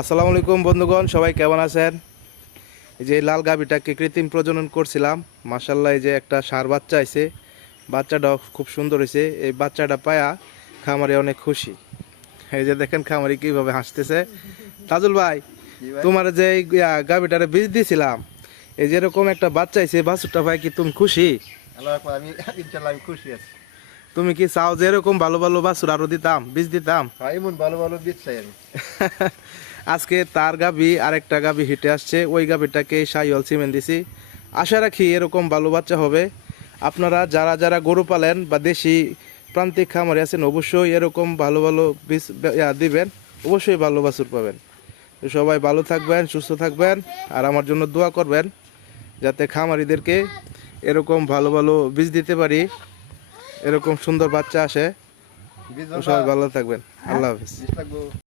আসসালামু আলাইকুম বন্ধুগণ, সবাই কেমন আছেন? এই যে লাল গাভীটাকে কৃত্রিম প্রজনন করছিলাম, মাশাআল্লাহ এই যে একটা ষাঁড় বাচ্চা আছে, বাচ্চাটা খুব সুন্দর হয়েছে। এই বাচ্চাটা পায়া খামারে অনেক খুশি। এই যে দেখেন খামারি কিভাবে হাসতেছে। তাজুল ভাই, তোমার যে এই গাভীটারে বীজ দিয়েছিলাম, এই যে এরকম একটা বাচ্চা আছে, বাছুরটা ভাই কি তুমি খুশি? আমি ইনশাল্লাহ আমি খুশি আছি। তুমি কি চাও যে এরকম ভালো ভালো বাছুর আরো দিতাম, বীজ দিতাম? এমন ভালো ভালো বীজ চাই আমি। আজকে তার গাবি আরেকটা গাবি হিটে আসছে, ওই গাবিটাকে শাহিওয়াল সিমেন্ট দিছি। আশা রাখি এরকম ভালো বাচ্চা হবে। আপনারা যারা যারা গরু পালেন বা দেশি প্রান্তিক খামারে আছেন, অবশ্যই এরকম ভালো ভালো বীজ দিবেন, অবশ্যই ভালো বাছুর পাবেন। তো সবাই ভালো থাকবেন, সুস্থ থাকবেন, আর আমার জন্য দোয়া করবেন যাতে খামারিদেরকে এরকম ভালো ভালো বীজ দিতে পারি, এরকম সুন্দর বাচ্চা আসে। বীজ তো সবাই ভালো থাকবেন। আল্লাহ হাফিজ। বীজ লাগবো।